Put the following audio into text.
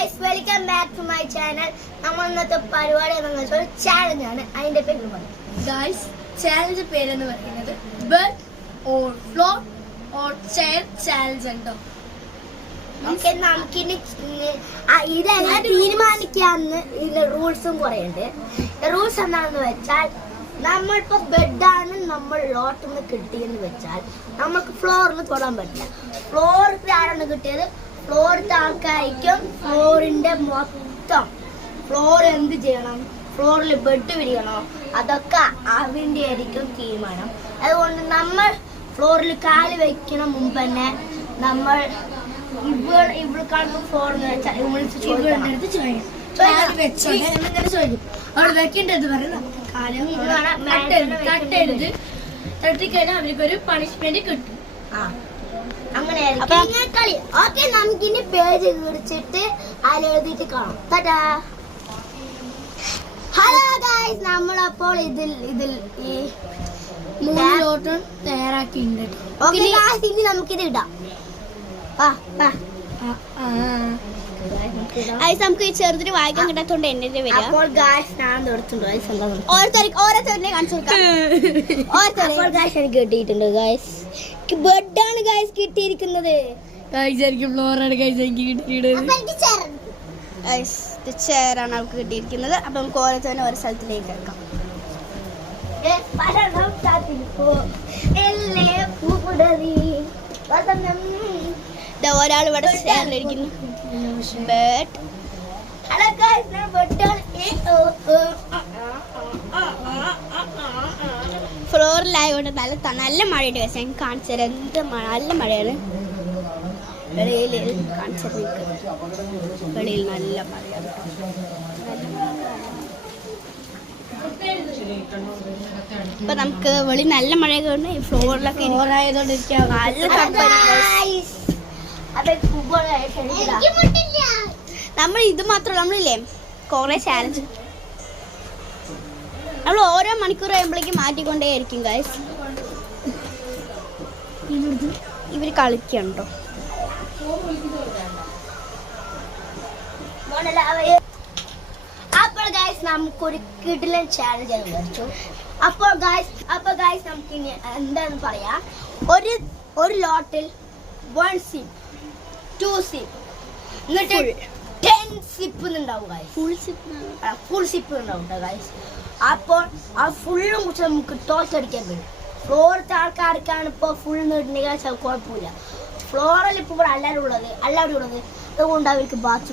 guys, welcome back to my channel. നമ്മൾ ഇന്നത്തെ പരിപാടി എന്താണെന്ന് വെച്ചാൽ ചാലഞ്ച് ആണ്. അതിന്റെ പേര് പറയും. Guys, ചാലഞ്ച് പേരെന്ന് പറയുന്നത് bed or floor or chair challenge ഉണ്ടോ? ഓക്കേ, നമുക്കിനി ഇതെങ്ങനെ തീരുമാനിക്കാന്ന് ഇതിന്റെ റൂൾസും കുറെ ഉണ്ട്. റൂൾസ് എന്താണെന്ന് വെച്ചാൽ നമ്മളിപ്പോ ബെഡാണ് നമ്മൾ ലോട്ടിന്ന് കിട്ടിയെന്ന് വെച്ചാൽ നമുക്ക് ഫ്ലോറിൽ തൊടാൻ പറ്റില്ല. ഫ്ലോറിൽ ആരാണ് കിട്ടിയത്? ഫ്ലോറിന്റെ ആൾക്കാരായിരിക്കും ഫ്ലോറിന്റെ മൊത്തം. ഫ്ലോർ എന്ത് ചെയ്യണം, ഫ്ലോറിൽ ബെഡ് വിരിയണോ, അതൊക്കെ അതിൻ്റെ ആയിരിക്കും തീരുമാനം. അതുകൊണ്ട് നമ്മൾ ഫ്ലോറിൽ കാല് വെക്കണ മുമ്പ് തന്നെ നമ്മൾ ഇവിടെ കാണുന്ന ഫ്ലോറിന് വെച്ചാൽ അവിടെ വെക്കേണ്ടത് പറയുന്നത് തട്ടിക്കഴിഞ്ഞാൽ അവർക്കൊരു പണിഷ്മെന്റ് കിട്ടും. അങ്ങനെയായിരിക്കും കളി. ഓക്കെ, നമുക്കിനി പേജ് കുറിച്ചിട്ട് അതിലെഴുതിയിട്ട് കാണാം. ഹലോ ഗൈസ്, നമ്മളപ്പോൾ ഇതിൽ ഈ 3 ലോട്ടൺ തയ്യാറാക്കിയിട്ടുണ്ട്. ഇനി നമുക്കിത് ഇടാം. നമുക്ക് ഈ ചെറുതിന് വായിക്കാൻ കിട്ടാത്തോണ്ട് എന്നെ വരിക. അപ്പോൾ ഗൈസ് ഞാൻ എടുത്തിട്ടുണ്ട്. ഓരോരുത്തരെ കാണിച്ചു കൊടുക്കാം. എനിക്ക് കിട്ടിയിട്ടുണ്ട് ഗൈസ്. ബെഡാണ് ഗൈസ് കിട്ടിയിരിക്കുന്നത്. ഫ്ലോറാണ് ചെയറാണ് അവർക്ക് കിട്ടിയിരിക്കുന്നത്. അപ്പൊ നമുക്ക് ഓരോരുത്തരും ഓരോ സ്ഥലത്തിലേക്ക് വെക്കാം. ഒരാൾ ഇവിടെ ചെയറിലിരിക്കുന്നു. ബെഡ് ഫ്ലോറിലായതുകൊണ്ട് നല്ല മഴയുണ്ട്. പക്ഷേ എനിക്ക് കാണിച്ചു തരാം. എന്ത് മഴ, നല്ല മഴയാണ്. വെളിയിൽ കാണിച്ചത് വെളിയിൽ നല്ല മഴയാണ്. ഇപ്പൊ നമുക്ക് വെളി നല്ല മഴയൊക്കെ ഉണ്ട്. ഈ ഫ്ലോറിലൊക്കെ നമ്മൾ ഇത് മാത്രം നമ്മളില്ലേ കുറെ ചാലഞ്ച് നമ്മൾ ഓരോ മണിക്കൂർ കഴിയുമ്പോഴേക്കും മാറ്റിക്കൊണ്ടേയിരിക്കും ഗൈസ്. ഇവര് കളിക്കണ്ടോ? അപ്പോൾ ഗൈസ് നമുക്കൊരു കിടിലൻ ചാലഞ്ച് വിളിച്ചു. അപ്പോൾ ഗൈസ് നമുക്ക് ഇനി എന്താന്ന് പറയാ, ഒരു ലോട്ടിൽ 1 സിപ്പ് 2 സിപ്പ് എന്നിട്ട് 10 സിപ്പ് ഉണ്ടാവും ഗൈസ്. ഫുൾ സിപ്പ് ഉണ്ടാവും ഗൈസ്. അപ്പോൾ ആ ഫുള്ളും കുറിച്ച് നമുക്ക് ടോച്ചടിക്കാൻ പറ്റും. ഫ്ലോറിലത്തെ ആൾക്കാർക്കാണ് ഇപ്പോൾ ഫുൾ നീട്ടുണ്ടെങ്കിൽ കുഴപ്പമില്ല. ഫ്ലോറിൽ ഇപ്പോൾ ഇവിടെ എല്ലാവരും ഉള്ളത് അതുകൊണ്ട് അവർക്ക് ബാത്റൂം